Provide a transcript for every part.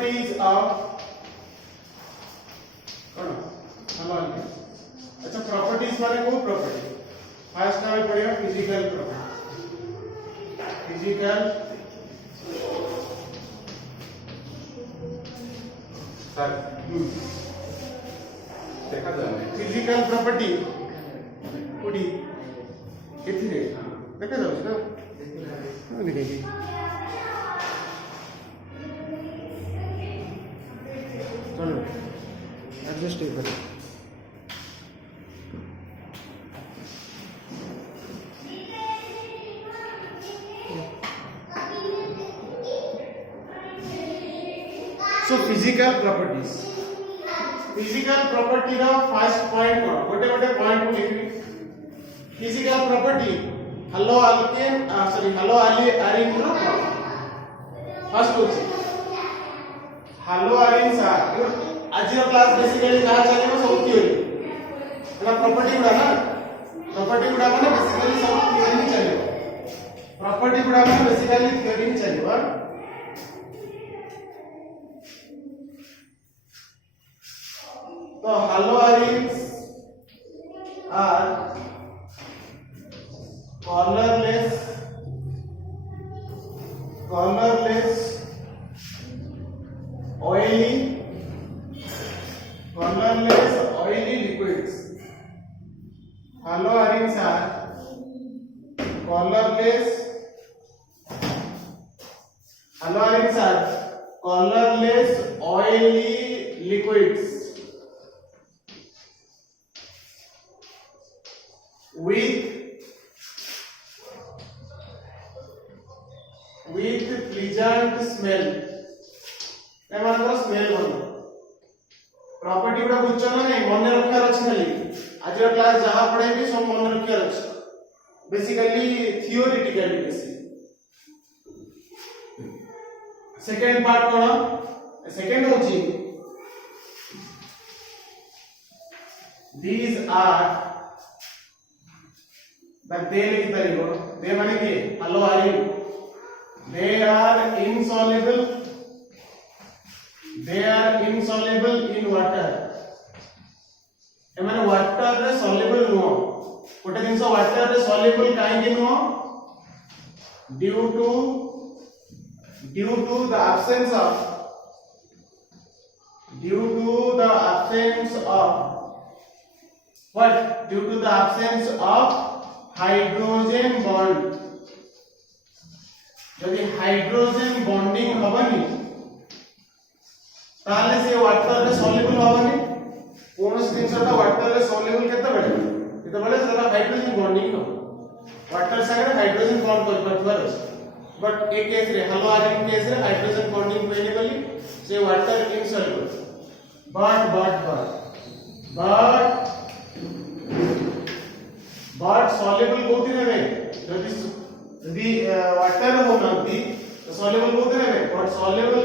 properties of कौन हमारे अच्छा प्रॉपर्टीज माने को प्रॉपर्टी फर्स्ट हमें पढ़ेगा फिजिकल प्रॉपर्टी फिजिकल सर देखा जाए फिजिकल प्रॉपर्टी कोडी कितने देखा जाए ना देखिए चलो एडजस्ट करें so physical properties physical property रा फर्स्ट पॉइंट कोन गोटे गोटे पॉइंट को लिखबी physical property haloalkane sorry haloarene रो फर्स्ट होची हेलो आरिन सा आज क्लास बेसिकली कहा चलेबो सब थ्योरी एला प्रॉपर्टी गुडा ना प्रॉपर्टी गुडा माने बेसिकली सब थ्योरी ही चलेबो प्रॉपर्टी गुडा माने बेसिकली थ्योरी ही चलेबो तो haloarines are colorless oily liquids haloarines are colorless oily liquids with pleasant smell एमानकर स्मेल बन प्रॉपर्टी गुडा बुझछ ना नहीं मन रखियार अछि खाली आज क्लास जहां पढाइबी सब मन रखियार अछि बेसिकली थियोरेटिकली बेसी सेकंड पार्ट कोन सेकंड होची these are but they लिख दरिबो दे माने कि haloarene they are insoluble in water एमाने वाटर रे soluble नो गोटे जिंस वाटर रे soluble काहे कि नो due to the absence of hydrogen bond यदि हाइड्रोजन बॉन्डिंग हबनी ताले से वाटर रे सॉल्युबल हबनी कोनस जिंसटा वाटर रे सॉल्युबल केते बेले सेला हाइड्रोजन बॉन्डिंग हो वाटर संगे हाइड्रोजन बॉन्ड कर परथर बट ए केस रे हलोआरिन केस रे हाइड्रोजन बॉन्डिंग होइने बोली से वाटर इनसॉल्युबल but soluble कोथि नेबे यदि वाटर हो नदी तो soluble कोथि नेबे but soluble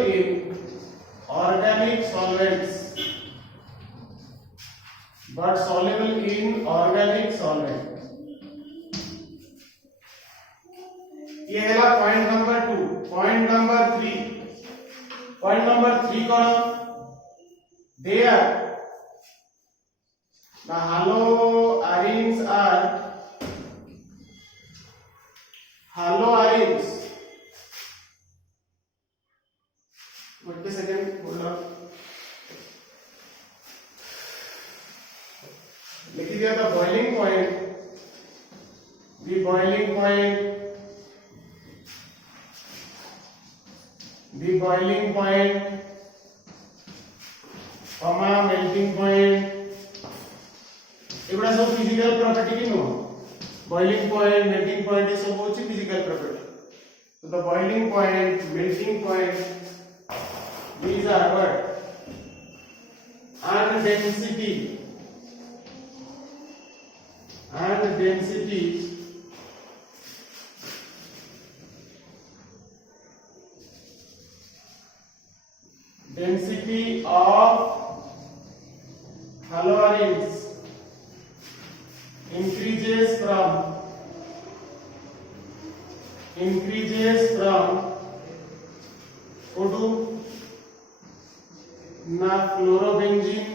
in organic solvents ये है पॉइंट नंबर 2 पॉइंट नंबर 3 कौन there the haloarines wait a second hold on लिख दिया था boiling point comma melting point एगुडा सब फिजिकल प्रॉपर्टी की नो बॉइलिंग पॉइंट मेल्टिंग पॉइंट ये सब होची फिजिकल प्रॉपर्टी तो the boiling point melting point these are what and density of haloarines increases from 4 to ना फ्लोरोबेंजीन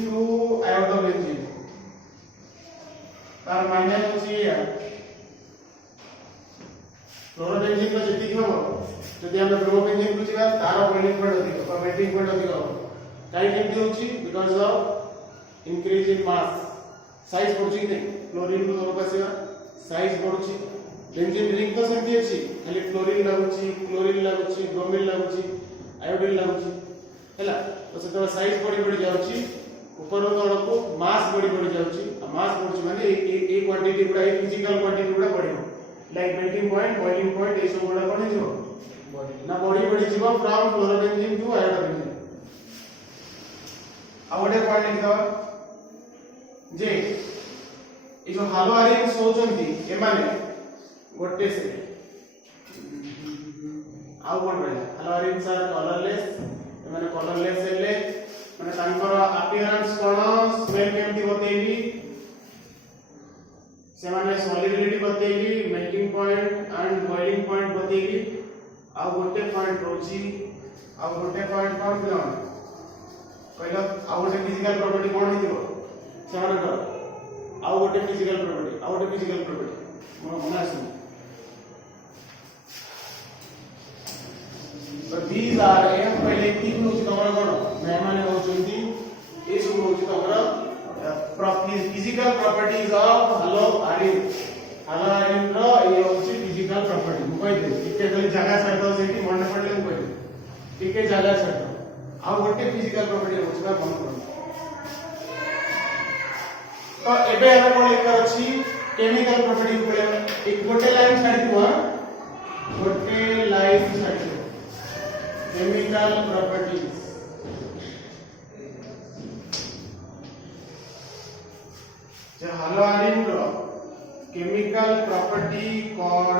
टू आयोडोबेंजीन तार माइने होची या फ्लोरोबेंजीन को जति हो जदि हम ब्रोमोबेंजीन को जिबा तार बॉइलिंग पॉइंट अधिक और मेल्टिंग पॉइंट अधिक हो काई केमती होची because of increase in mass size बढ़ुची नहीं क्लोरीन को तोर पासेवा साइज बढ़ुची बेंजीन रिंग तो सेमती अछि खाली क्लोरीन लागुची ब्रोमीन लागुची आयोडीन लागुची हैला तो से साइज बढ़ी बढ़ी जाउची ऊपर तळ को मास बढ़ी बढ़ी जाउची आ मास बढ़ुची माने ए क्वांटिटी गुडा ए फिजिकल क्वांटिटी गुडा बढ़िबो like melting point boiling point ए सब गुडा कोन हिजो ना बढ़ी बढ़ी जीवो फ्रॉम फ्लोरोबेंजीन टू आयोडोबेंजीन आ गोटे पॉइंट लिख दवा जे ए जो हालोआरिन सोचंती ए माने गोटे से आउ कोन रहला हालोआरिन आर कलरलेस ए माने कलरलेस हेले माने तांकर अपीयरेंस कोन स्मेल केमती बतेबी से माने सॉलिबिलिटी बतेबी melting point and boiling point बतेबी आ गोटे पॉइंट रोची आ गोटे पॉइंट कोन पिला कहलो आ गोटे फिजिकल प्रॉपर्टी कोन हितिबो से माने कर आ गोटे फिजिकल प्रॉपर्टी मन आसु but these are em पहले तीन होची तमरा कोन मैं माने होचंती ए सब होची तमरा फिजिकल प्रॉपर्टीज ऑफ हालोआरिन रो ये होची फिजिकल प्रॉपर्टी मु कहि दे टिके खाली जगह छाडो सेठी मन पडले मु कहि टिके जगह छाडो आ गोटे फिजिकल प्रॉपर्टी होची बा मन करो तो एबे हम कोन एक अछि केमिकल प्रॉपर्टी को एक गोटे लाइन छाडी दिबो गोटे लाइन छाडी chemical properties जे हालोआरिन रो केमिकल प्रॉपर्टी कोन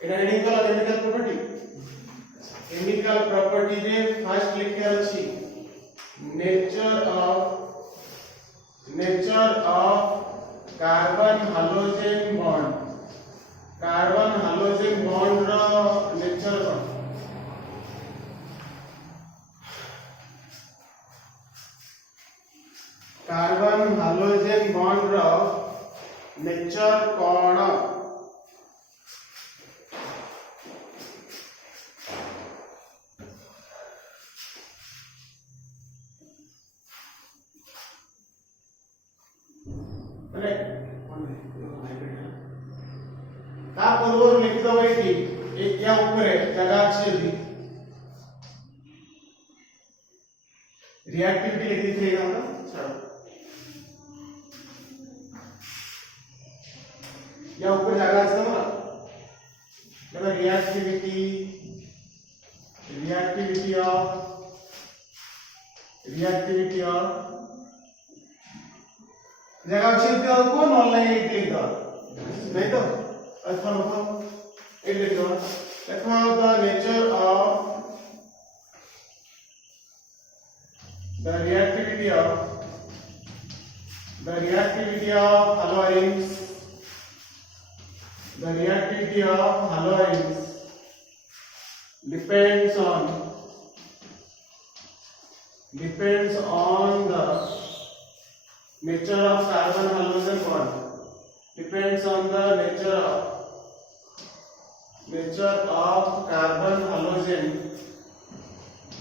एटा रीडिंग कला केमिकल प्रॉपर्टी जे फर्स्ट लिखे अछि nature of carbon hydrogen bond रो नेचर कार्बन हाइड्रोजन बॉन्ड रो नेचर कोन ता पूर्व लिख दो एटी एक या ऊपर जगह अच्छी होगी रिएक्टिविटी लिख दीजिएगा ना चलो या ऊपर जगह अच्छी ना मतलब रिएक्टिविटी ऑफ जगह अच्छी होती है को ऑनलाइन लिख दो नहीं तो अच्छा मतलब एक लिख दो देखो the nature of the reactivity of halogens depends on the nature of carbon halogen bond depends on the nature of carbon halogen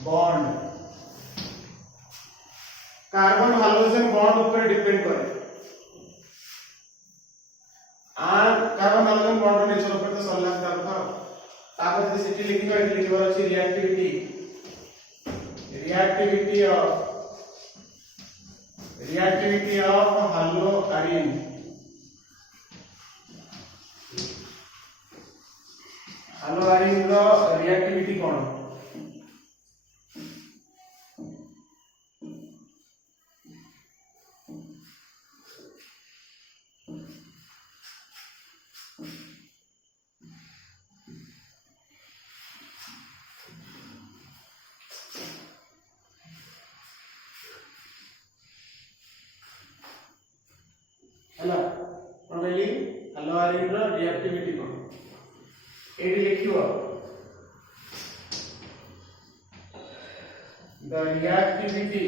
bond carbon hydrogen bond ऊपर डिपेंड करे आर कार्बन हाइड्रोजन बॉन्ड नेचर ऊपर तो सल्ला करता ताकत से city लिखी तो लिखी बार अछि रिएक्टिविटी ऑफ हालोआरिन रो रिएक्टिविटी कोन हला कोन कहली हालोआरिन रो रिएक्टिविटी कोन एडी लिखियो the reactivity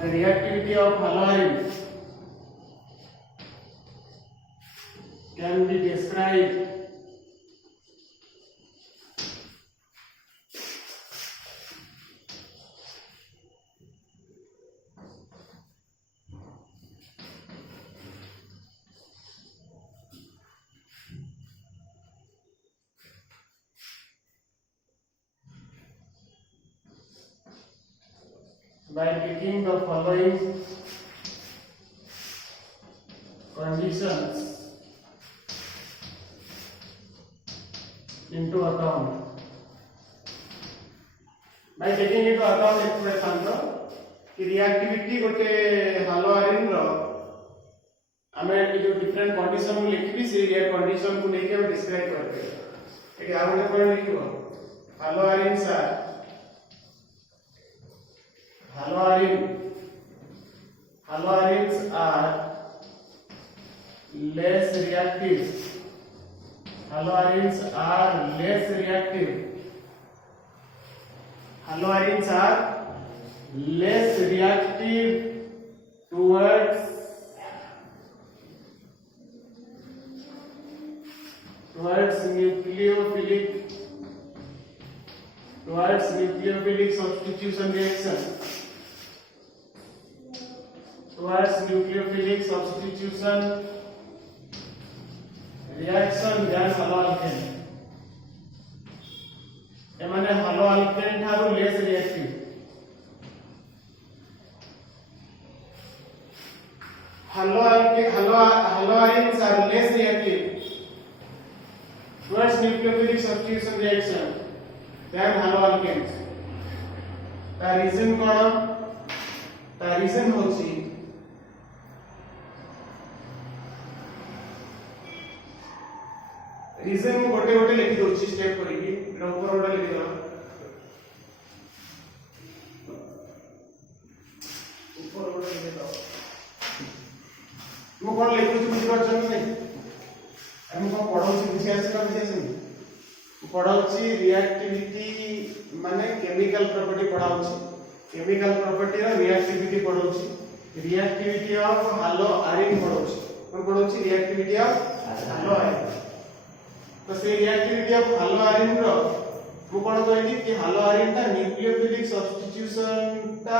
the reactivity of halogen can be described by taking the following conditions into account. By taking into account एक पूरे सांतो कि रिएक्टिविटी गोटे हालोआरिन रो हमें जो डिफरेंट कंडीशन को लिखबी से रिएक्ट कंडीशन को लेके हम डिस्क्राइब करते हैं एटी आ गोटे पॉइंट लिखिबो haloarenes are haloarines are less reactive. Haloarines are less reactive. Haloarines are less reactive towards nucleophilic substitution reaction. Towards nucleophilic substitution reaction than haloalkane. एमाने haloalkane थारो less reactive. Haloarines are less reactive towards nucleophilic substitution reaction than haloalkanes. The reason कौन? The reason होची reason को गोटे गोटे लिखि दोछि step करिकि एटा ऊपर Voda लिखि दो ऊपर ओडा लिखि दो मु कोन लिखु छु बुझि परछन नै हम को पढाउछि बुझि आछन बुझि आछन पढाउछि रिएक्टिविटी माने केमिकल प्रॉपर्टी पढाउछि केमिकल प्रॉपर्टी रो रिएक्टिविटी पढाउछि रिएक्टिविटी ऑफ हालोआरिन पढाउछि कोन पढाउछि रिएक्टिविटी ऑफ हालोआरिन तो से रिएक्टिविटी ऑफ हालोआरिन रो मु कोन कहली कि हालोआरिन ता न्यूक्लियोफिलिक सब्स्टिट्यूशन ता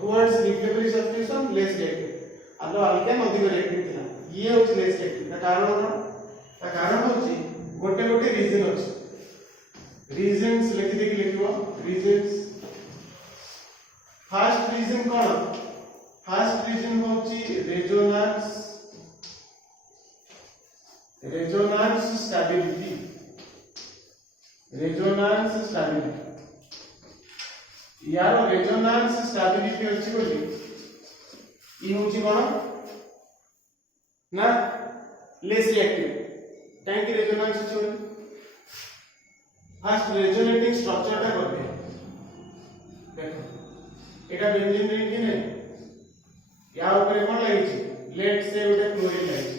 towards nucleophilic substitution less reactive haloalkane अधिक रिएक्टिव थिला ये होछि लेस रिएक्टिव ता कारण होछि गोटे गोटे रीजन होछि रीजंस लिखि देखि लिखिबो रीजंस फर्स्ट रीजन कोन फर्स्ट रीजन होछि resonance stability यार resonance stability अछि बोली ई होछि कोन ना लेस रिएक्टिव काहे कि resonance अछि बोली फर्स्ट रेजोनेटिंग स्ट्रक्चर ता करबे देखो एटा बेंजीन रिंग कि नै या ऊपर कोन लागि छी लेट से उडे क्लोरीन लागि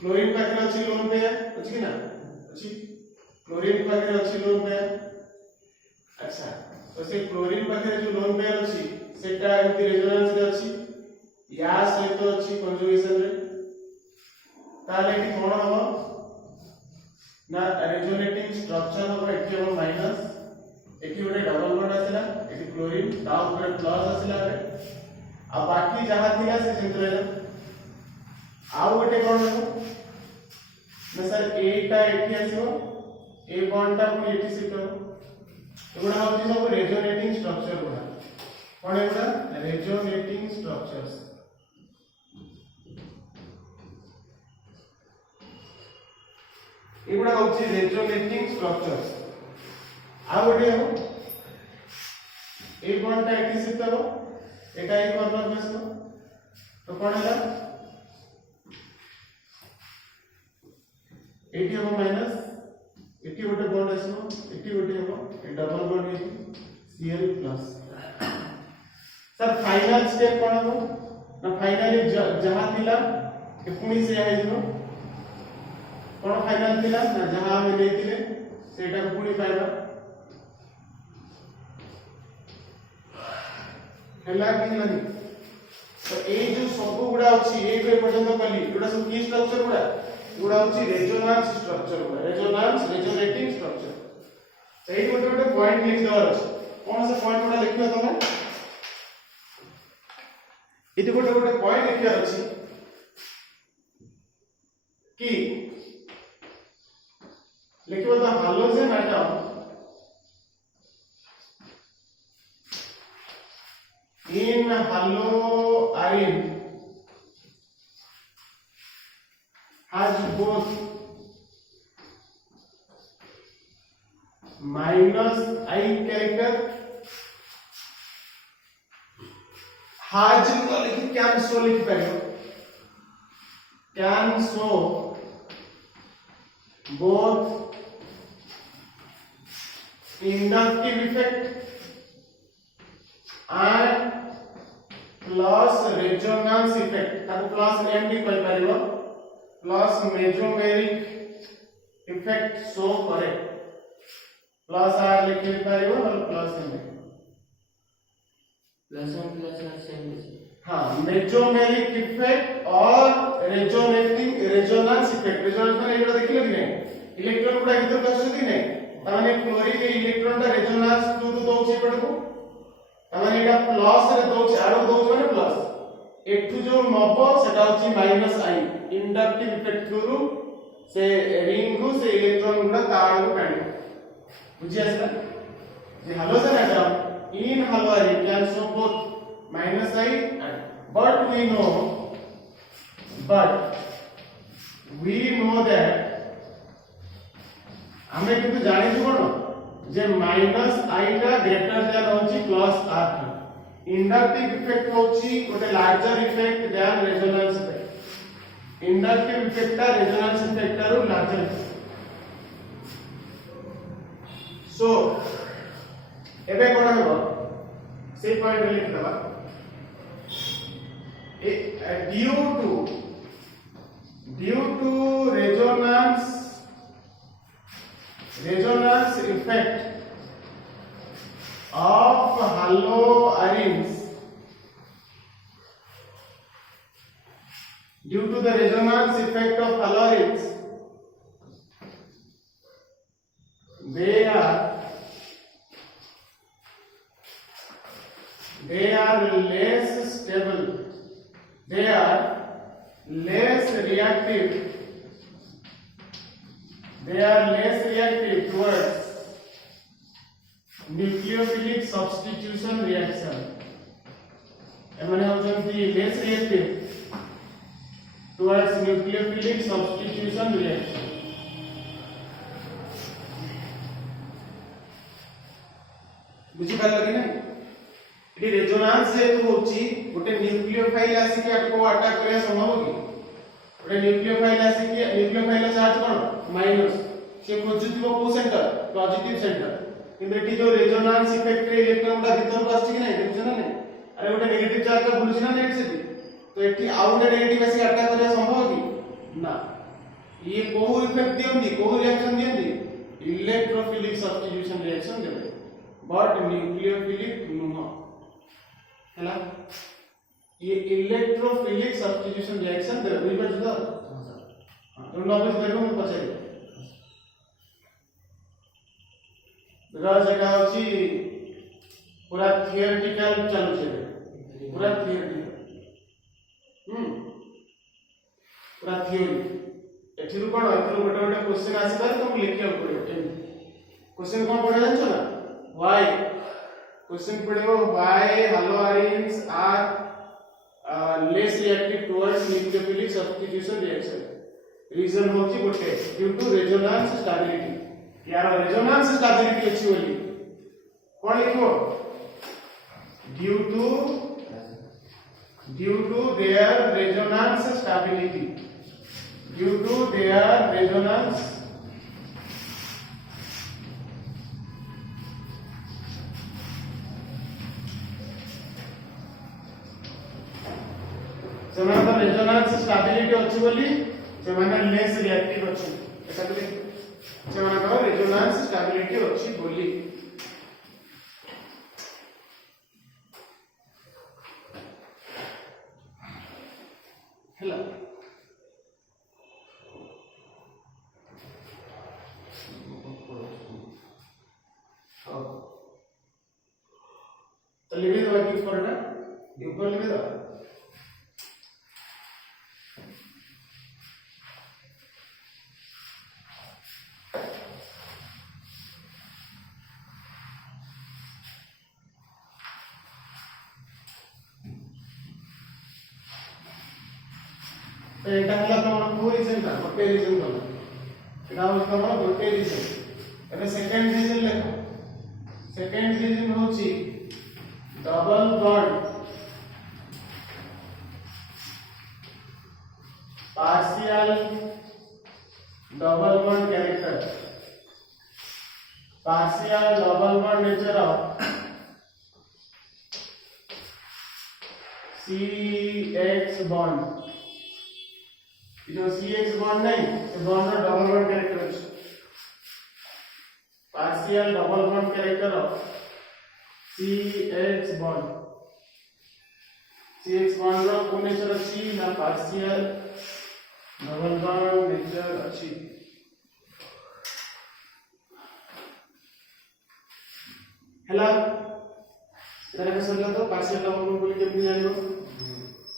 क्लोरीन पाखरे अछि लोन पेयर अछि कि ना अछि क्लोरीन पाखरे अछि लोन पेयर अच्छा तो से क्लोरीन पाखरे जो लोन पेयर अछि सेटा एति रेजोनेंस रे अछि या सहित अछि कंजुगेशन रे ताले कि कोन हबो ना रेजोनेटिंग स्ट्रक्चर हबो एति हबो माइनस एति उडे डबल बॉन्ड आसिला एति क्लोरीन ता ऊपर प्लस आसिला रे आ बाकी जहां थिला से सेंटर आउ गोटे कोन हबो ना सर ए टा एठी आसीबो ए बॉन्ड टा पुनी एठी शिफ्ट हो एगुडा होछि सब रेजोनेटिंग स्ट्रक्चर गुडा कोन एगुडा रेजोनेटिंग स्ट्रक्चर्स एगुडा होछि रेजोनेटिंग स्ट्रक्चर्स आउ गोटे हो ए बॉन्ड टा एठी शिफ्ट हो एटा ए कॉर्नर में आसीबो तो कोन हला एटी हम माइनस गोटे बॉन्ड आसो एटी गोटे हो ए डबल बॉन्ड है Cl plus sir final step कोन हो ना फाइनली जहां थिला ए पुनी से आइ जो कोन फाइनल थिला ना जहां हम लेथिले सेटा को पुनी पाइबा हला कि नहीं तो ए जो सब गुडा अछि ए पे पर्यंत कली गुडा सब की स्ट्रक्चर गुडा गुडा अछि रेजोनेंस स्ट्रक्चर गुडा रेजोनेंस रेजोनेटिंग स्ट्रक्चर एई गोटे गोटे पॉइंट लिख दर अछि कोन से पॉइंट गुडा लिखियो तमे इति गोटे गोटे पॉइंट लिखिया अछि कि लिखियो तो hydrogen atom in haloarine has both minus I character has को लिखि can so लिखि पाइबो can so both inductive effect and plus resonance effect ताको प्लस एम भी कहि परिबो प्लस मेसोमेरिक इफेक्ट शो करे प्लस आर लिखि परिबो और प्लस एम प्लस सेम हां मेसोमेरिक इफेक्ट और रेजोनेटिंग रेजोनेंस इफेक्ट रेजोनेंस माने एटा देखिले कि नहीं इलेक्ट्रॉन गुडा भीतर पसुछि कि नहीं ताने क्लोरीन के इलेक्ट्रॉन ता रेजोनेंस टू दोछि पडको ताने एटा प्लस रे दोछि आरो दोछि माने प्लस एठु जो नबो सेटा होछि minus I inductive effect through से रिंग को से इलेक्ट्रॉन गुडा तार को काढी बुझी आसला जे hydrogen atom in haloarine can show both minus I and but we know that हमें किंतु जानि छु कोन जे माइनस आई टा ग्रेटर देन होची प्लस आर इंडक्टिव इफेक्ट होची गोटे larger effect than resonance effect inductive effect टा रेजोनेंस इफेक्ट रो लार्जर सो एबे कोन हो से पॉइंट लिख दबा due to resonance effect of haloarines due to the resonance effect of haloarines they are less stable, they are less reactive towards nucleophilic substitution reaction एमने होचंती less reactive towards nucleophilic substitution reaction बुझी पाला कि नहीं इति resonance जे होची गोटे nucleophile आसी के आपको अटैक करे संभव कि गोटे न्यूक्लियोफाइल आसी के न्यूक्लियोफाइल चार्ज कोन माइनस से खोजुतिबो को सेंटर पॉजिटिव सेंटर किंतु एटी जो रेजोनेंस इफेक्ट रे इलेक्ट्रॉन दा भीतर को आसी कि नहीं देखछ ना नहीं अरे गोटे नेगेटिव चार्ज का बुलुछ ना नेट से तो एटी आउ गोटे नेगेटिव आसी अटैक करे संभव कि ना ये को इफेक्ट दियंदी को रिएक्शन दियंदी इलेक्ट्रोफिलिक सब्स्टिट्यूशन रिएक्शन देबे बट न्यूक्लियोफिलिक नुह हैला ये इलेक्ट्रोफिलिक सब्स्टिट्यूशन रिएक्शन दे बुझ पाछ तो हां तो नॉलेज देखो मैं पछाई बिकॉज़ एटा होची पूरा थियोरेटिकल चलु छे पूरा थियोरेटिकल पूरा थियोरी एथिरु कोन एथिरु गोटे गोटे क्वेश्चन आसी पारे तुम लिखियो पड़ियो क्वेश्चन कोन पड़े जानछ ना व्हाई क्वेश्चन पड़ेगा why haloarines are less reactive towards nucleophilic substitution reaction reason होची गोटे due to resonance stability यार resonance stability अछि बोली कोन लिखो due to their resonance stability due to their resonance resonance stability अछि बोली से माने लेस रिएक्टिव अछि एटा बोली से माने रेजोनेंस स्टेबिलिटी अछि बोली हला तो लिखे दो कि ऊपर ना ऊपर लिखे दो एटा हला तमन को रीजन का गोटे रीजन का एटा हो तमन गोटे रीजन एबे सेकंड रीजन लेखो सेकंड रीजन होची double bond partial double bond character partial double bond nature of CX bond जो CX बॉन्ड नहीं ये बॉन्ड रो डबल बॉन्ड कैरेक्टर है partial double bond character of CX bond रो को नेचर अछि ना पार्शियल डबल बॉन्ड नेचर अछि हला इधर के समझ तो पार्शियल डबल बॉन्ड बोली केमि जानिबो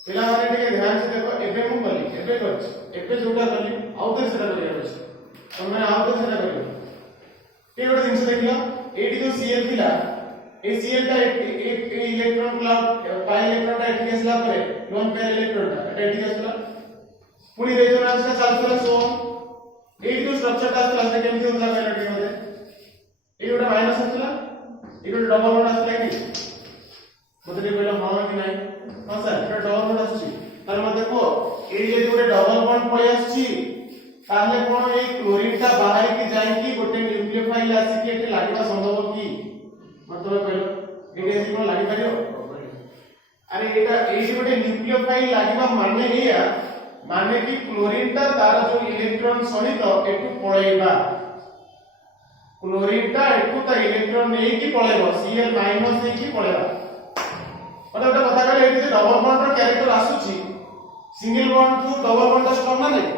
पिला माने टिके ध्यान से देखो एबे मु बोली एबे करछ एबे जोटा बोली आउ तो सेटा करिया अछि तमे आउ तो सेटा करियो ए गोटे जिंस देखियो एटी जो Cl थिला ए Cl ता ए इलेक्ट्रॉन क्लाउड पाई इलेक्ट्रॉन ता एटी आसला परे नॉन पेयर इलेक्ट्रॉन ता एटी आसला पुनी रेजोनेंस का चलतला सो एटी जो स्ट्रक्चर ता आसला से केमति होतला पेरियोडिक मध्ये ए गोटे माइनस आसला ए गोटे डबल बॉन्ड आसला कि मते कहलो हां कि नाही हां सर एटा डबल बॉन्ड आछि तार मते को ए जे गोटे डबल बॉन्ड पय आछि ताहले कोन ए क्लोरीन ता बाहर की जाय कि गोटे न्यूक्लियोफाइल आसी कि एटे लागिबा संभव कि मतलब कहलो एटे आसी कोन लागि परियो अरे एटा ए जे गोटे न्यूक्लियोफाइल लागिबा माने हेया माने कि क्लोरीन ता तार जो इलेक्ट्रॉन सहित एटु पळेइबा क्लोरीन ता एटु ता इलेक्ट्रॉन नै कि पळेइबो Cl माइनस नै कि पळेइबा मतलब एटा कथा कहले एटी डबल बॉन्ड रो कैरेक्टर आसुची single bond to double bond strong ना नहीं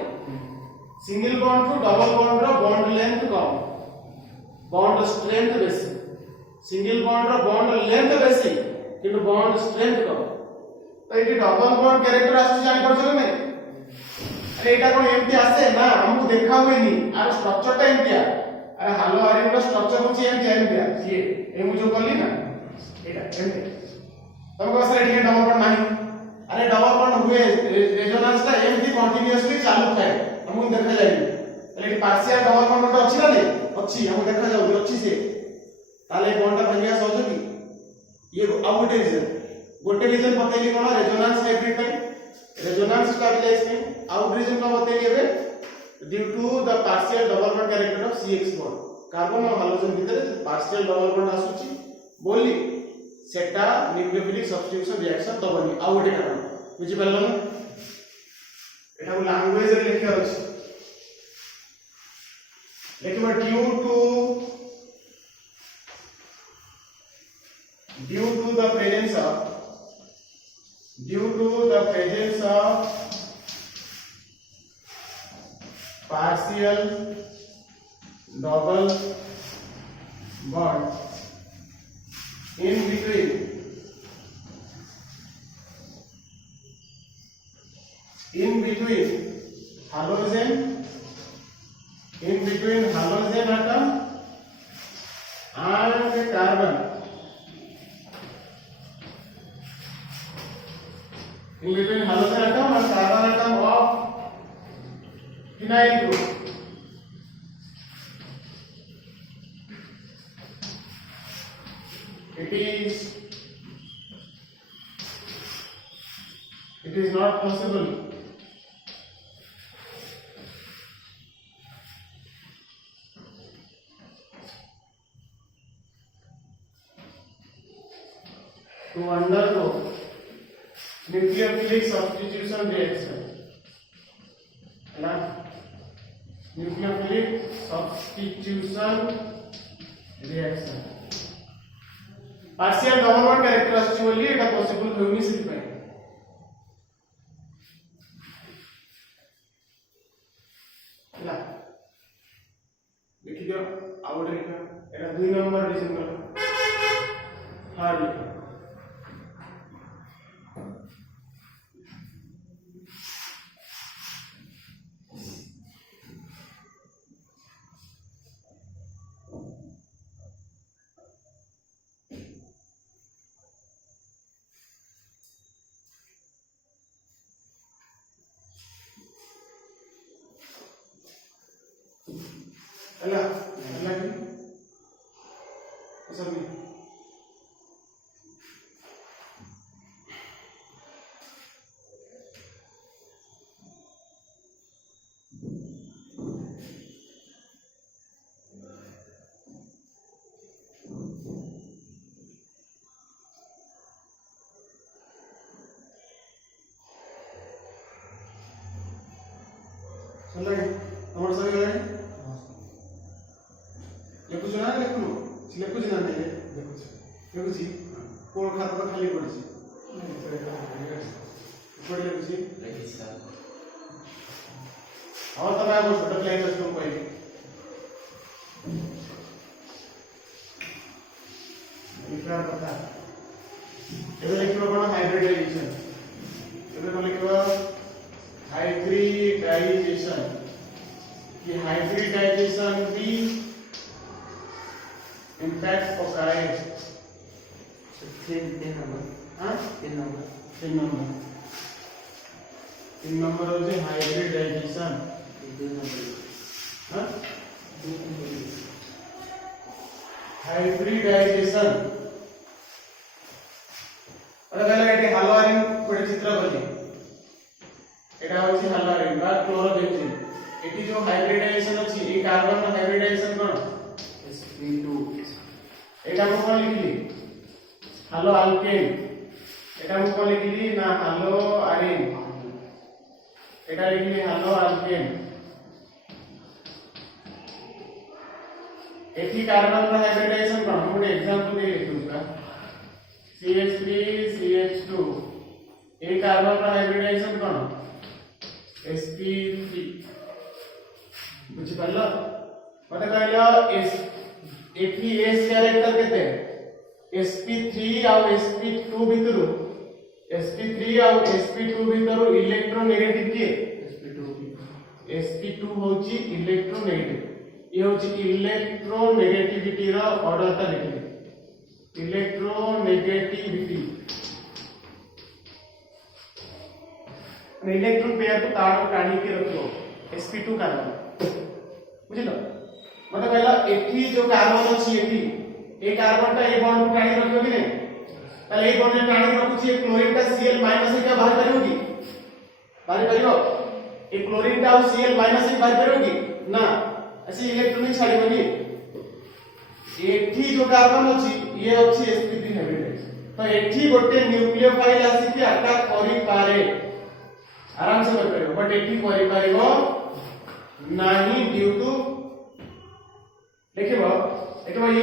single bond to double bond रो बॉन्ड लेंथ कम बॉन्ड स्ट्रेंथ बेसी सिंगल बॉन्ड रो बॉन्ड लेंथ बेसी किंतु बॉन्ड स्ट्रेंथ कम तो एटी डबल बॉन्ड कैरेक्टर आसुची जानि परछो नै अरे एटा कोन एमती आसे ना हमहु देखा हुएनी आर स्ट्रक्चर टा एमती अरे हालो आरे रो स्ट्रक्चर होची एमती ये एमु जो करली ना एटा एमती तुमको सर एटी डबल बॉन्ड नाही अरे डबल बॉन्ड हुए रेजोनेंस ता एमती कंटीन्यूअसली चालू थाए हमहु देखा जाई एटी पार्शियल डबल बॉन्ड तो अछि ना नहीं अछि हमहु देखा जाउ अछि से ताले बॉन्ड ता भांगिया सहज की ये आउट रीजन बतैली कोन रेजोनेंस हाइब्रिड पे रेजोनेंस स्टेबलाइज पे आउट रीजन को बतैली एबे due to the partial double bond character of CX bond carbon और हाइड्रोजन भीतर पार्शियल डबल बॉन्ड आसुची बोली सेटा न्यूक्लियोफिलिक सब्स्टिट्यूशन रिएक्शन दबनी आ गोटे कारण बुझि परलो ना एटा को लैंग्वेज रे लिखिया अछि लेकिन due to the presence of partial double bond in between halogen atom and carbon in between halogen atom and carbon atom of phenyl group it is not possible to undergo nucleophilic substitution reaction है ना, nucleophilic substitution reaction partial double bond character आछि बोली एटा possible होउनी सिर्फ पे ହେଲା देखि दियो out लिखा एटा 2 नंबर रीजन करो हार्ड लिखा ହେଲା ହେଲା कि सब में सुन लगे हमारे सभी गए लेखुछ ना लेखुनु लेखुछ ना नहीं लेखुछ कोन खाता पर खाली पड़छि ऊपर लेखुछ लेखिछ सर और तब आगो छोटा क्लास में तुम पहिले इकरा पता एबे लिखिबो कोन हाइब्रिडाइजेशन एबे कोन लिखिबो हाइब्रिडाइजेशन कि हाइब्रिडाइजेशन भी impact पकाए 3 नंबर हां 3 नंबर हो जे हाइब्रिडाइजेशन 2 नंबर हां 2 नंबर हाइब्रिडाइजेशन अरे पहले एटी हालोआरिन कोटे चित्र बनी एटा होची हालोआरिन बा क्लोरोबेंजीन एटी जो हाइब्रिडाइजेशन अछि ए कार्बन रो हाइब्रिडाइजेशन कोन sp2 एटा को कोन लिखली हालो अल्केन एटा को कोन लिखली ना हालो आरिन एटा लिखली हालो अल्केन एटी कार्बन रो हाइब्रिडाइजेशन कोन हम एग्जांपल दे लिखुछा CH3 CH2 ए कार्बन रो हाइब्रिडाइजेशन कोन sp3 बुझि पल्लो मते कहलो एस कैरेक्टर केते sp3 और sp2 भितरु sp3 और sp2 भितरु इलेक्ट्रोनेगेटिव के sp2 होची इलेक्ट्रोनेगेटिव ये होची इलेक्ट्रोनेगेटिविटी रो ऑर्डर ता लिखले इलेक्ट्रोनेगेटिविटी इलेक्ट्रॉन पेयर को तार को काढ़ी के रखलो sp2 कार्बन बुझिलो मतलब पहला एथी जो कार्बन अछि एथी ए कार्बन ता ए बॉन्ड को टाणी रखियो कि नहीं ताले ए बॉन्ड ने टाणी रखुछि ए क्लोरीन का Cl- का बाहर करियोगी बाहर करियो ए क्लोरीन का Cl- बाहर करियोगी ना ऐसे इलेक्ट्रॉन छाड़ियोगी एथी जो कार्बन अछि ये अछि sp3 हाइब्रिडाइजेशन तो एथी गोटे न्यूक्लियोफाइल आसी कि अटैक करि पारे आराम से कर परियो बट एथी करि पारिबो नाही ड्यू टू देखिबो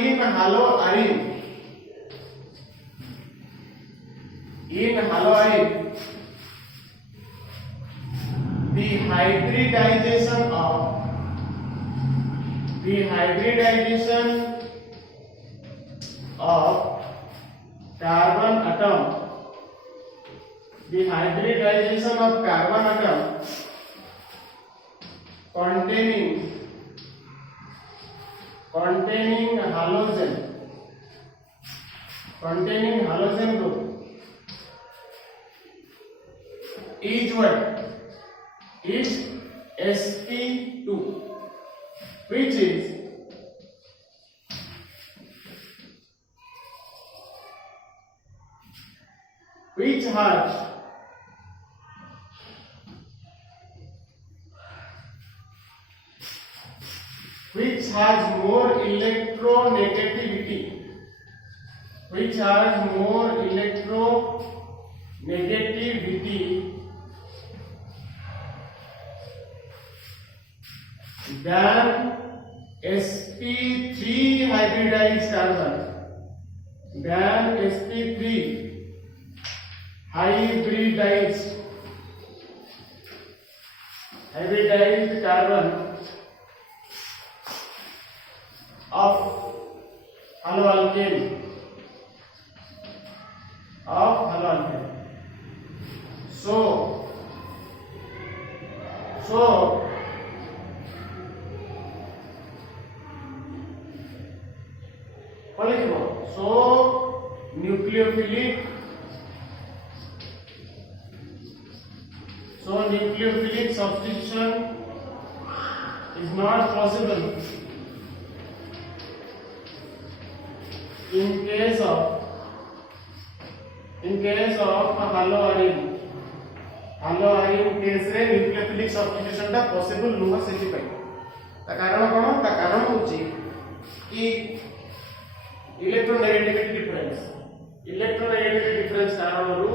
in haloarene the hybridization of carbon atom containing halogen group is what is sp2 which has more electronegativity negativity than sp3 hybridized carbon hybridized carbon of haloalkane so nucleophilic substitution is not possible in case of haloarine case रे nucleophilic substitution टा possible नुह सेति पई ता कारण कोन ता कारण होची कि electronegativity difference कारणरू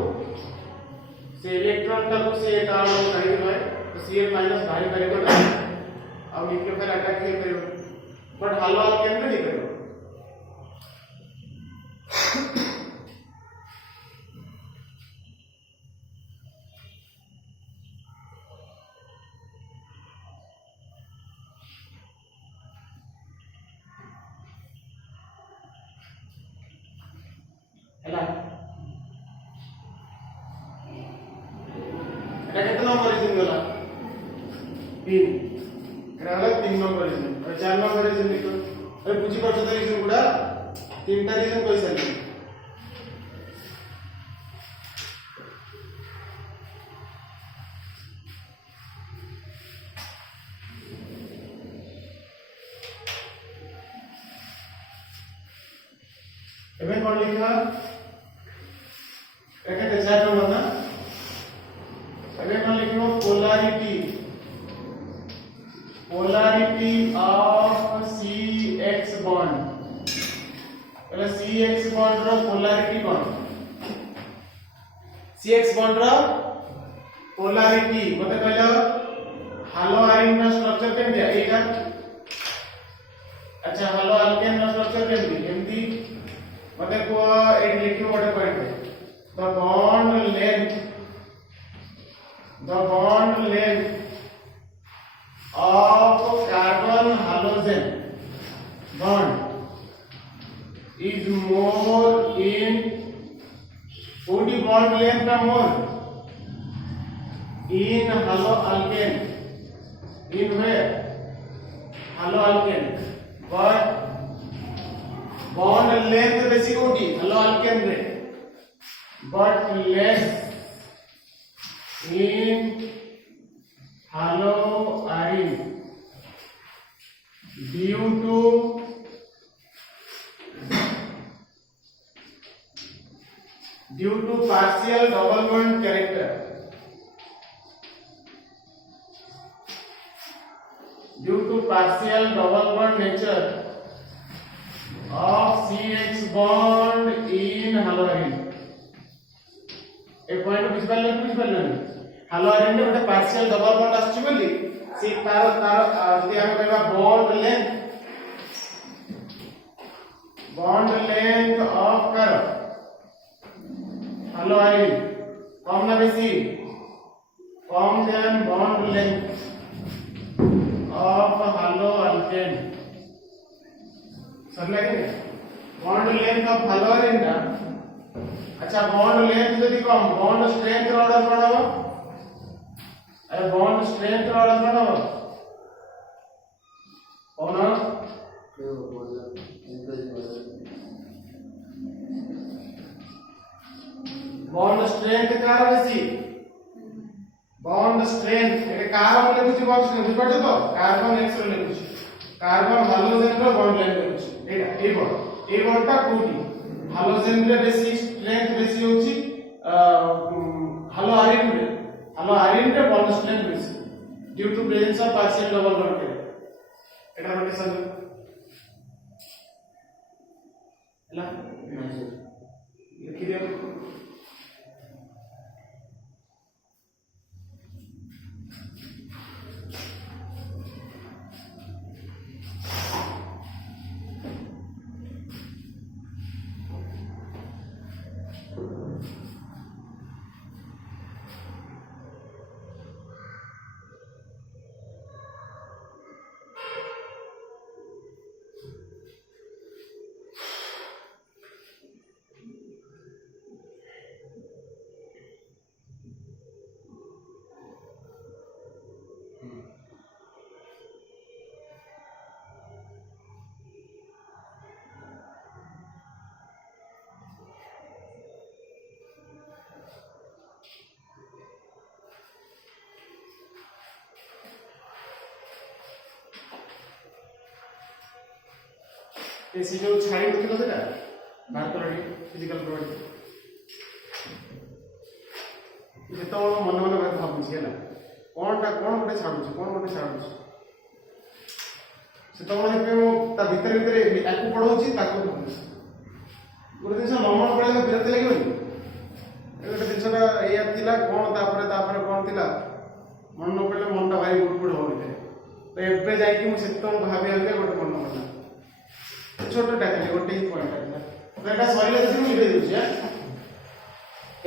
से इलेक्ट्रॉन तक से काम कहीं है तो Cl माइनस भारी भारी को अब न्यूक्लियोफाइल अटैक नहीं करेगा बट हालो अल्केन नहीं करेगा हेला केते नंबर रीजन गला 3 एराला 3 नंबर रीजन और 4 नंबर रीजन लिखो अरे बुझी परछ त रीजन गुडा तीनटा रीजन कहि सारी एबे कोन लिखा एके 4 नंबर ना अगर मान लिखो polarity of CX bond पहले CX bond रो polarity bond CX bond रो polarity मते कहलो हालो आयन रो स्ट्रक्चर केम दिया एटा अच्छा हालो अल्केन रो स्ट्रक्चर केम दी एमती मते को एक लिखो बड़े point the bond length of carbon halogen bond is more in body bond length का more in haloalkane in where haloalkane but bond length बेसी होगी haloalkane रे but less in haloarine due to partial double bond character nature of CX bond in haloarine A point बुझ Parle haloarine रे गोटे partial double bond आछि बोली से तार यदि हम कहबा बॉन्ड लेंथ ऑफ कर haloarine कम ना बेसी कम than bond length of haloalkane सब लगे बॉन्ड लेंथ ऑफ haloarine ना अच्छा बॉन्ड लेंथ यदि कम बॉन्ड स्ट्रेंथ रो ऑर्डर बढ़ाओ अरे बॉन्ड स्ट्रेंथ रो ऑर्डर बढ़ाओ कौन बॉन्ड स्ट्रेंथ कार बेसी बॉन्ड स्ट्रेंथ एके कार बोले कुछ बॉक्स नहीं बुझ पड़े तो कार्बन एक्स रो लिखुछ कार्बन हाइड्रोजन रो बॉन्ड लेंथ लिखुछ एटा ए बॉन्डटा कोठी हाइड्रोजन रे बेसी स्ट्रेंथ बेसी होची haloarine रे बॉन्ड स्ट्रेंथ बेसी due to presence of partial double bond के एटा मते समझ ହେଲା लिखि दियो एसी जो छाई होती है बाहर कर फिजिकल प्रॉपर्टी जितो मन मन बात भाबुछि है कोनटा कोन गोटे छाडुछि से तो हे ता भीतर भीतर याकू पढौछि ताकू गोटे दिन नमन पड़े विरक्ति लगे गोटे जिनसा या कौन तापर कौन थिला मन न पड़े मनटा भारी गुड़गुड़ हो तो एबे जाइए मुझे भाभी गोटे मन पड़ा छोटा गोटे ही पॉइंट एटा सरिले देखि मु लिखि देउछि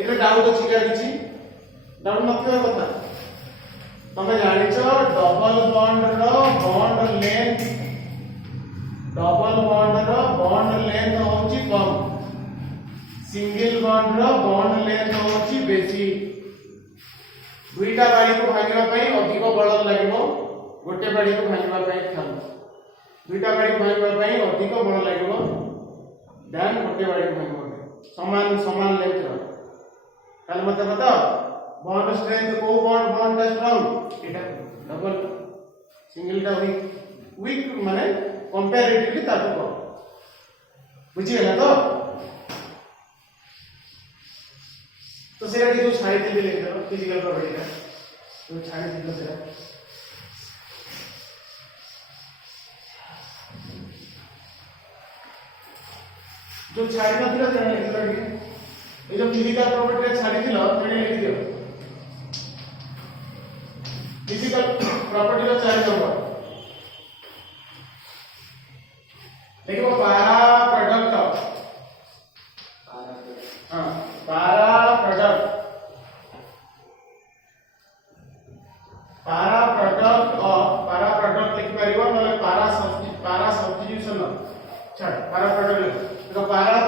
एटा डाउट अछि क्या किछि डाउट नथिबा कथा तमे जानिछ डबल बॉन्ड रो बॉन्ड लेंथ होछि कम सिंगल बॉन्ड रो बॉन्ड लेंथ होछि बेसी दुईटा बाड़ी को भागिबा पई अधिक बल लागिबो गोटे बाड़ी को भागिबा पई कम दुईटा बाड़ी को भागिबा पई अधिक बल लागिबो देन गोटे बाड़ी को भागिबा समान समान लेंथ रो काल मते बता बॉन्ड स्ट्रेंथ को बॉन्ड का स्ट्रांग एटा डबल सिंगल टा वीक माने कंपैरेटिवली ताको को बुझी गेला तो सेरा जो छाई थी लेकर फिजिकल प्रॉपर्टी का तो छाई थी तो सेरा जो छाई न थिला सेरा लिख दो ये जो फिजिकल प्रॉपर्टी रे छाई थिला मैंने लिख दियो फिजिकल प्रॉपर्टी रो चार नंबर देखो पारा प्रोडक्ट पारा प्रोडक्ट लिख परिबो नले पारा सब्स्टिट्यूशन छाड़ पारा प्रोडक्ट तो पारा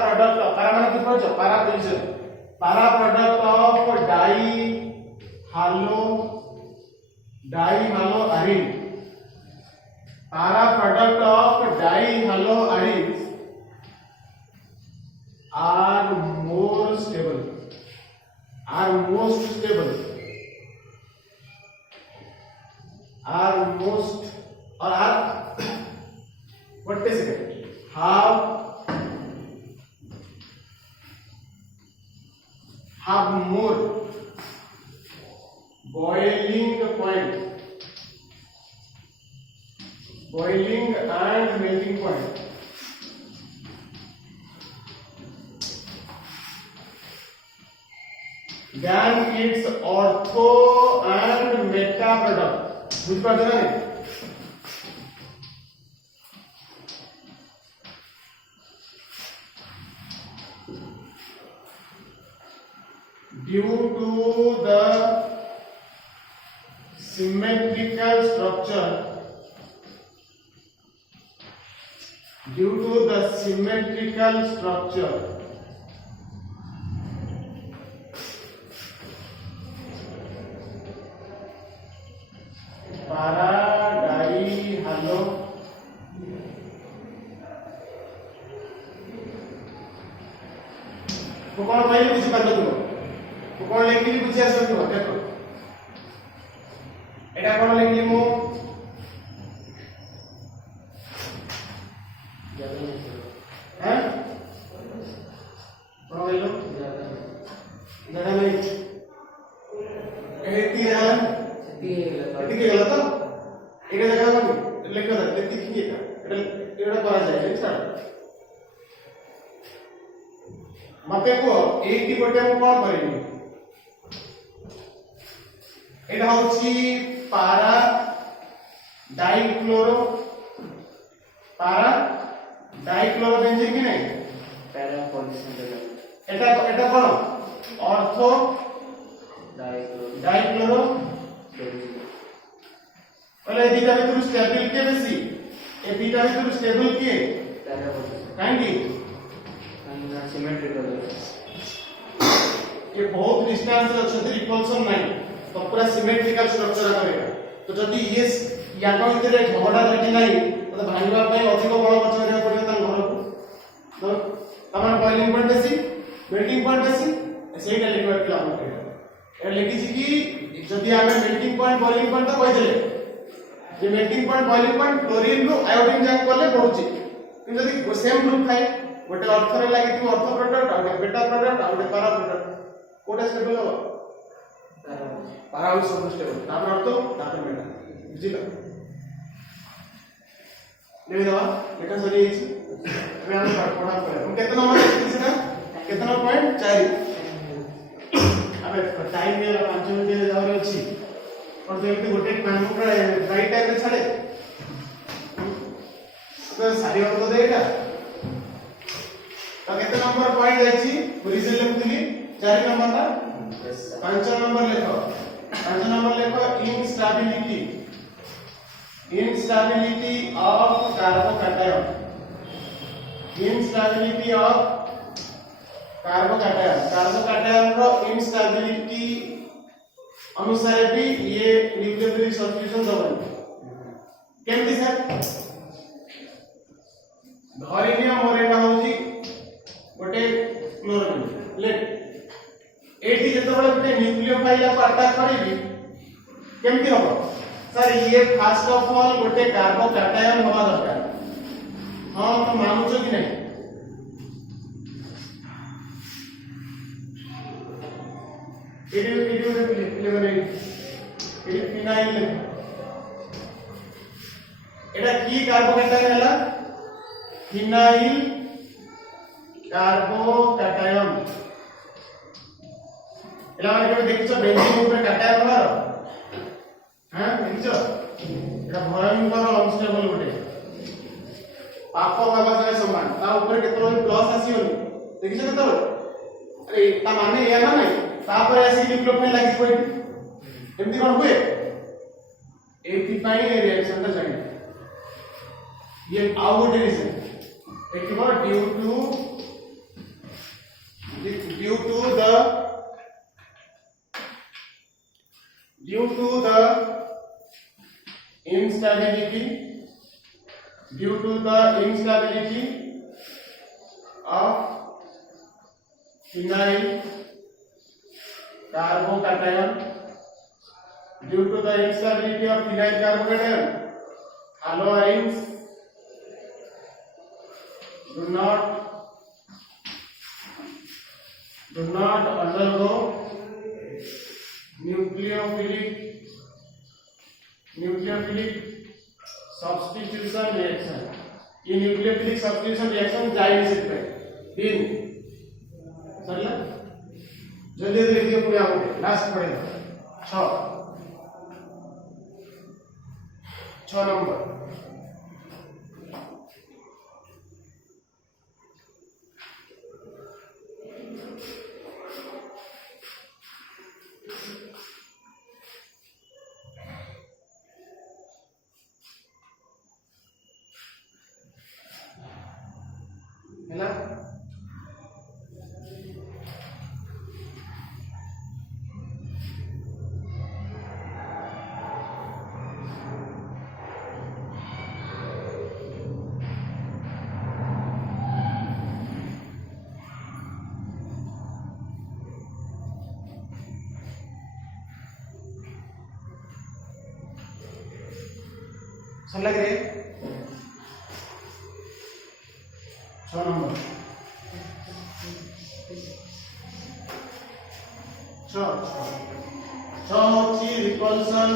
माने कि पड़छ para product of di haloarene para product of di haloarene are most stable are most or are what is it have more boiling and melting point than its ortho and meta product बुझ पाछ ना due to the symmetrical structure para dai halo को कोन भाई बुझी पातो को कोन लेखिली बुझी आसतो देखो एटा कोन लेखिली मु हैं कोन बोलो दादा नहीं एती है एती गला तो एटा जगह को लेखो दा देखि एटा करा जाय छाड़ मते को एटी गोटे मु कोन करिनी एटा होची पारा डाइक्लोरो बेंजीन कि नहीं पैरा पॉलिशन एटा कोन ऑर्थो डाइक्लोरो पहले दिटा भीतर स्टेबिलिटी बेसी ए बीटा भीतर स्टेबल किए काहेंगी सिमेट्रिकल ये बहुत डिस्टेंस रे अछि रिपल्सन नहीं तो पूरा सिमेट्रिकल स्ट्रक्चर करेगा तो जदि ये याका भीतर झगड़ा लागी नहीं तो भांगवा पे अधिक बल खर्च करिया पड़ियो ता घर को तो तमाम बॉइलिंग पॉइंट बेसी मेल्टिंग पॉइंट बेसी सेटा लिखवा के हम करेगा ए लिखि छी कि जदि आमे मेल्टिंग पॉइंट बॉइलिंग पॉइंट तो कहि देले जे melting point boiling point chlorine रो आयोडीन जाक करले बढ़ुची कि जदि सेम ग्रुप थाए गोटे अर्थ रे लागि थी अर्थ प्रोडक्ट और बेटा प्रोडक्ट और पैरा प्रोडक्ट कोटा स्टेबल हो पैरा सब स्टेबल तापर अर्थ तापर बेटा बुझिला ले दवा बेटा सरी छी अबे हम पढ़ा करे हम कितना नंबर लिखी सेटा कितना पॉइंट 4 अबे टाइम में 5 मिनट जावर अछि और तो गोटे पैनल राइट टाइम में छाड़े तो सारी और तो देगा तो कितने नंबर पॉइंट जाइछि रिजन लिखुली 4 नंबर था 5 नंबर लिखो 5 नंबर लिखो instability of carbocation instability of carbocation row instability अनुसार भी ये न्यूक्लियोफिलिक सब्स्टिट्यूशन दबन केमती सर धरिनिया मोर एटा होची गोटे क्लोरीन लेट एठी जेतबेले गोटे न्यूक्लियोफाइल को अटैक करेबी केमती होबो सर ये फर्स्ट ऑफ ऑल गोटे कार्बोकैटायन होबा दरकार हां तो मानुछ कि नहीं एडी फिनाइल एटा की कार्बोकैटायन हला फिनाइल कार्बोकैटायन एला माने के देखिছো बेंजीन ऊपर कैटायन हलार हां देखिছো एटा भयंकर अनस्टेबल गोटे पाप बाबा सहे समान ता ऊपर केतो प्लस आसीओनी देखिছো केतो अरे ता माने या ना नहीं तापर ऐसे न्यूक्लियोफाइल लागि पड़ी एमती कोन हुए एथि पाई रिएक्शन ता जाने ये आउट रीजन देखिबो due to the instability of phenyl carbocation halogens do not undergo nucleophilic substitution reaction ये nucleophilic substitution reaction जाई नहीं सकता है 3 सरला जल्दी जल्दी लिखिए पूरा आगे लास्ट पढ़ेगा 6 नंबर है ना सब लग रहे 6 नंबर 6 होची रिपल्सन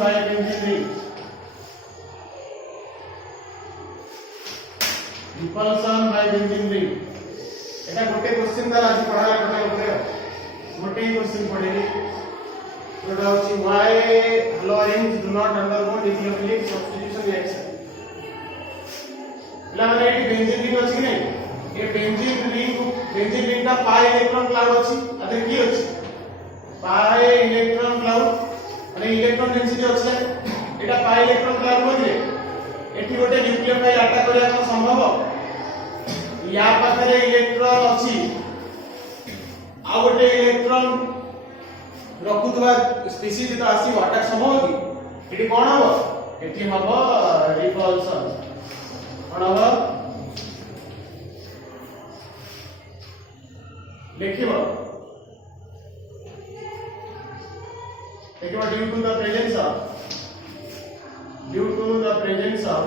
बाय बेंजीन रिंग एटा गोटे क्वेश्चन तार आज पढ़ा कथा गोटे क्वेश्चन पढ़ेली जोटा होची why halogens do not undergo nucleophilic substitution reaction माने एटी बेंजीन रिंग अछि कि नहीं ये बेंजीन रिंग का पाई इलेक्ट्रॉन क्लाउड अछि अदे की अछि पाई इलेक्ट्रॉन क्लाउड माने इलेक्ट्रॉन डेंसिटी अछि एटा पाई इलेक्ट्रॉन क्लाउड बोलिए एठी गोटे न्यूक्लियोफाइल अटैक करिया को संभव या पाखरे इलेक्ट्रॉन अछि आ गोटे इलेक्ट्रॉन रखुतवा स्पीसीज तो आसी अटैक संभव कि एठी कोन हो एठी हबो रिपल्सन कोन हो लिखिबो due to the presence of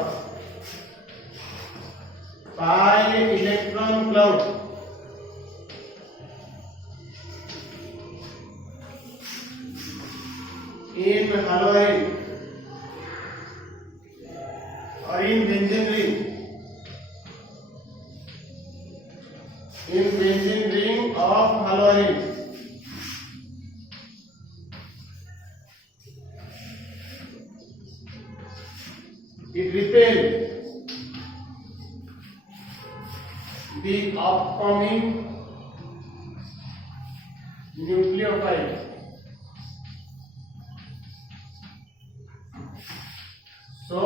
pi electron cloud in halogen or in benzene ring of halogen, it repels the upcoming nucleophile. So,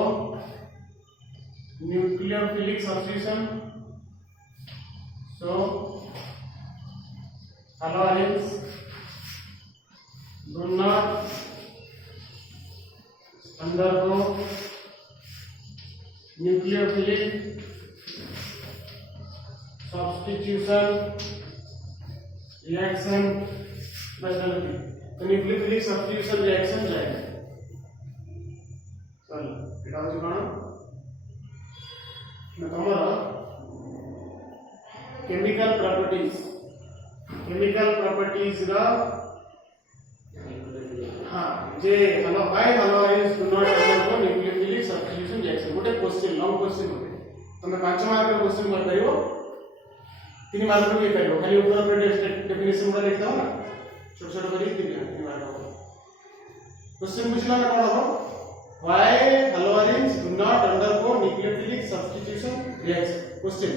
nucleophilic substitution. So, halogens do not undergo nucleophilic substitution reaction specialty. तो nucleophilic substitution reaction जाएगा चलो एटा होची कोन ना तमरा chemical properties रा हां जे हलो बाय haloarenes do not undergo nucleophilic substitution reaction गोटे क्वेश्चन लॉन्ग क्वेश्चन होते तमे 5 मार्क रो क्वेश्चन कर परियो 3 मार्क रो ये परियो खाली ऊपर पर डेफिनेशन का लिख दो ना छोट छोट करी 3 मार्क हो क्वेश्चन बुझला ना कोन हो why halogens do not undergo nucleophilic substitution reaction question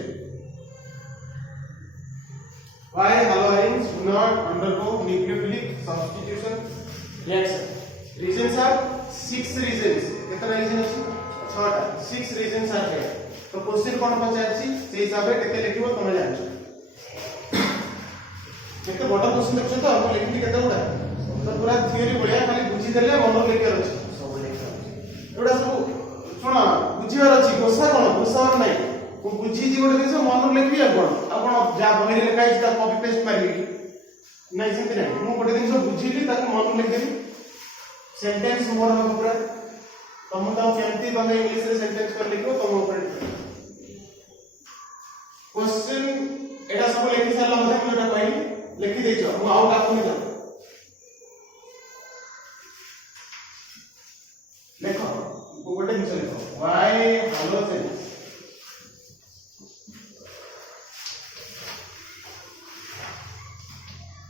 why halogens do not undergo nucleophilic substitution reaction reasons are 6 reasons कितना रीजन अछि 6टा 6 reasons are there तो क्वेश्चन कोन पचाछि से हिसाब रे केते लिखिबो तमे जानछ केते बड़ क्वेश्चन देखछ तो हम लिखि केते उडा तो पूरा थ्योरी बढ़िया खाली बुझी देले मन लेकर अछि सब लेकर एडा सब सुन बुझिवार अछि गोसा कोन गोसार नै को बुझी जी गोटे दिस मन लिखि आ कोन आपण जा बहि लिखाइ ता कॉपी पेस्ट मारिबी नै सेंति नै मु गोटे दिन बुझिली ताको मन लिखि देबी सेंटेंस मोर हो पूरा तुम तो केमती तुम इंग्लिश रे सेंटेंस कर लिखो तुम ऊपर क्वेश्चन एटा सब लिखि सारला मते मु एटा कहली लिखि देछ मु आउ डाकुनी जा देखो गोटे निस लिखो why halogens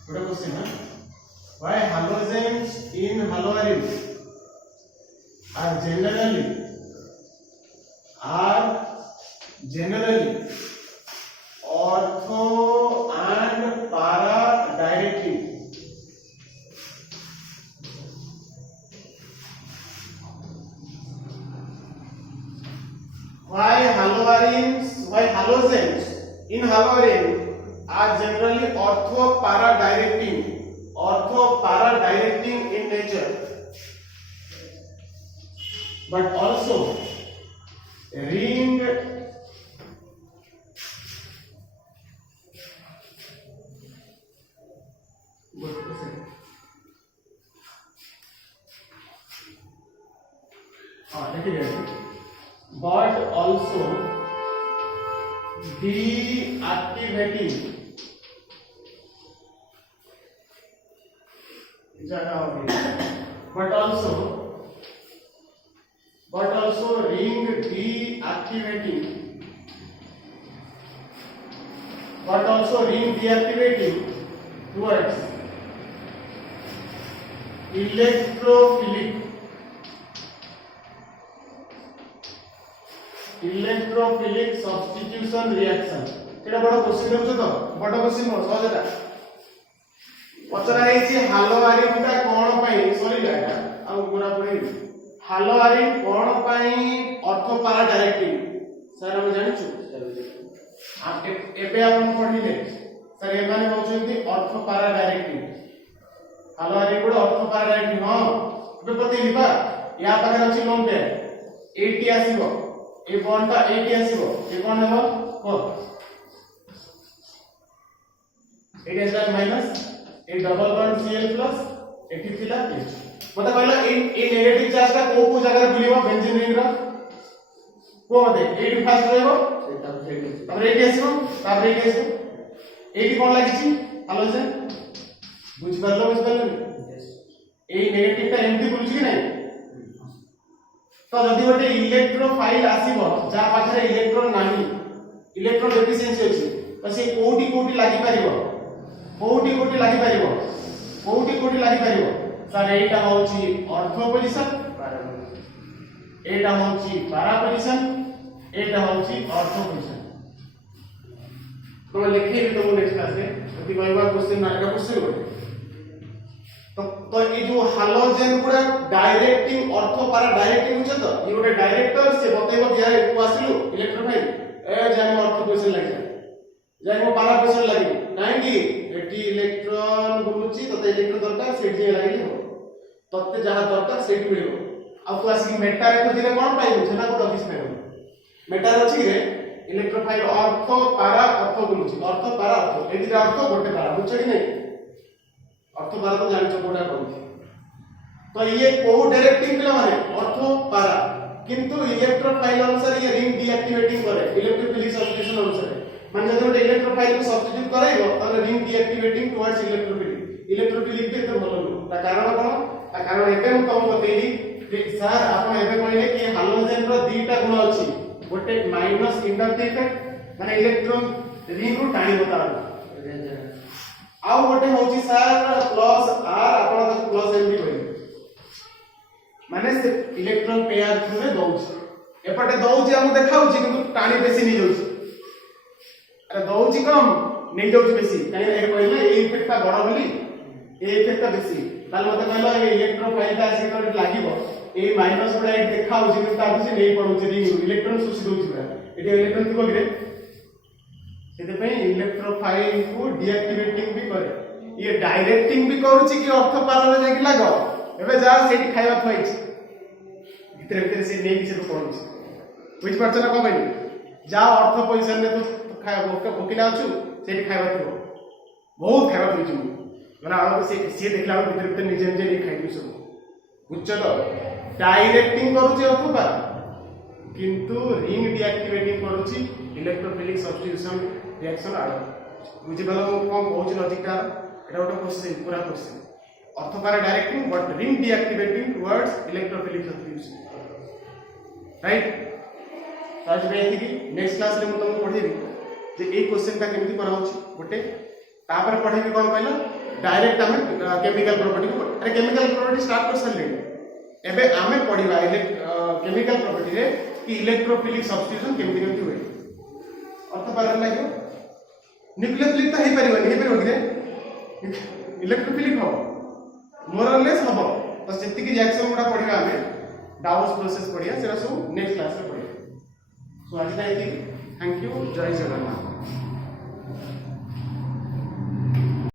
गोटे क्वेश्चन है why halogens in halogens are generally ortho and para directing why halogens in halogen are generally ortho para directing in nature but also ring but also deactivating but also ring deactivating towards electrophilic substitution reaction एटा बड़ question देखो तो बड़ question हो सहजटा पचरा हेछि हालो आरिटा कोन पई sorry गाटा आ पूरा पूरी हालोआरिन कोन पाई ortho पारा डायरेक्टिव सर हम जानिछु आप एबे आपण पढिले सर ए माने होचंती ऑर्थो पारा डायरेक्टिव हालोआरिन को ऑर्थो पारा डायरेक्टिव हां एबे पते लिबा या पाखर अछि लोन पे 80 आसीबो ए बॉन्डटा 80 आसीबो ए कोन हबो को 80 आसला माइनस ए डबल बॉन्ड Cl प्लस 80 थिला H मते कहला ए नेगेटिव चार्ज ता को जगह रे बुलिबो बेंजीन रिंग रो को मते 80 फास्ट रहबो तापर 80 आसीबो तापर 80 आसीबो 80 कोन लागिछि हालोजन बुझ परलो ए नेगेटिव ता एमटी बुझि कि नहीं तो जदि गोटे इलेक्ट्रोफाइल आसीबो जा पाखरे इलेक्ट्रॉन नाही इलेक्ट्रॉन डेफिशिएंसी अछि तो से कोटी लागि परिबो कोटी लागि परिबो सर एटा होची ऑर्थो पोजीशन एटा होची पारा पोजीशन एटा होची ऑर्थो पोजीशन तो लिखे भी तो नेक्स्ट क्लास रे यदि कहबा क्वेश्चन नाका क्वेश्चन हो तो ये जो हालोजन गुडा डायरेक्टिंग ऑर्थो पारा डायरेक्टिंग छ तो ये गोटे डायरेक्टर से बतेबो कि यार को आसिलु इलेक्ट्रोफाइल ए जाय ऑर्थो पोजीशन लागि जाय मो पारा पोजीशन लागि काहे कि एटी इलेक्ट्रॉन बुलुची तो इलेक्ट्रॉन दरकार सेठी लागि हो तत्ते जहां दरकार सेठी मिलिबो आ तो आसी मेटा रे खोजिले कोन पाइबो छना को ऑफिस में मेटा रे अछि रे इलेक्ट्रोफाइल ऑर्थो पारा ऑर्थो बुलुची ऑर्थो पारा ऑर्थो एटी ऑर्थो गोटे पारा बुझछ कि नहीं ऑर्थो पारा तो जानि कोडा कहू तो ये को डायरेक्टिंग पिला माने ऑर्थो पारा किंतु इलेक्ट्रोफाइल अनुसार ये रिंग डीएक्टिवेटिंग करे इलेक्ट्रोफिलिक सब्स्टिट्यूशन अनुसार माने जदि गोटे इलेक्ट्रोफाइल को सब्स्टिट्यूट कराइबो ताले रिंग डीएक्टिवेटिंग टुवर्ड्स इलेक्ट्रोफिलिक भी तो भलो ता कारण कोन ता कारण एते हम तुम बतेली कि सर आपण एबे कहले कि हालोजन रो दीटा गुण अछि गोटे माइनस इंडक्टिव इफेक्ट माने इलेक्ट्रॉन रिंग को टाणी होता आउ गोटे होची सर प्लस आर आपण त प्लस एम भी कहले माने से इलेक्ट्रॉन पेयर थ्रू रे दउछ एपटे दउछ हम देखाउछ किंतु टाणी बेसी नि जाउछ अरे दउछ कम नै जाउछ बेसी काहे ए कहले ए इफेक्ट ता बड़ बोली ए इफेक्ट ता बेसी ताले मते कहलो ए इलेक्ट्रोफाइल ता से कर लागिवो ए माइनस गुडा ए देखाउछ किंतु ता से नै पडुछ रिंग इलेक्ट्रॉन सुसी दउछ पुरा एटे इलेक्ट्रॉन की बगिरे सेते पे इलेक्ट्रोफाइल को डीएक्टिवेटिंग भी करे ये डायरेक्टिंग भी करूची कि अर्थ पारा रे जाकी लागो एबे जा सेठी खाइबा थइछ भीतर से नै किछ पडुछ बुझ परछ ना को बनी जा अर्थ पोजीशन ने तो खाइबो भोकिना अछु सेठी खाइबा थो बहुत खाइबा थइछ माने आ से देखला भीतर निजे निजे खाइबी सब बुझछ तो डायरेक्टिंग करूची अर्थ पारा किंतु रिंग डीएक्टिवेटिंग करूची इलेक्ट्रोफिलिक सब्स्टिट्यूशन रिएक्शन आड़ बुझी पालो कोन कहूची लॉजिक का एटा गोटे क्वेश्चन पूरा क्वेश्चन अर्थ पारा directing but ring deactivating towards electrophilic substitution right आज में एथि नेक्स्ट क्लास रे म तुमको पढेबी जे ए क्वेश्चन का केमिति करा होची गोटे तापर पढेबी कोन कहलो डायरेक्ट हमें केमिकल प्रॉपर्टी को अरे केमिकल प्रॉपर्टी स्टार्ट कर सले एबे हमें पढिबा केमिकल प्रॉपर्टी रे कि इलेक्ट्रोफिलिक सब्स्टिट्यूशन केमिति हुए अर्थ पारा लागो न्यूक्लियोफिलिक तो हे परिबो कि इलेक्ट्रोफिलिक हो मोरलेस हो तो सेति की रिएक्शन गुडा पढिबा हमें डाउस प्रोसेस पढिया सेरा सब नेक्स्ट क्लास रे पढिया सो आज थैंक यू जय जगन्नाथ।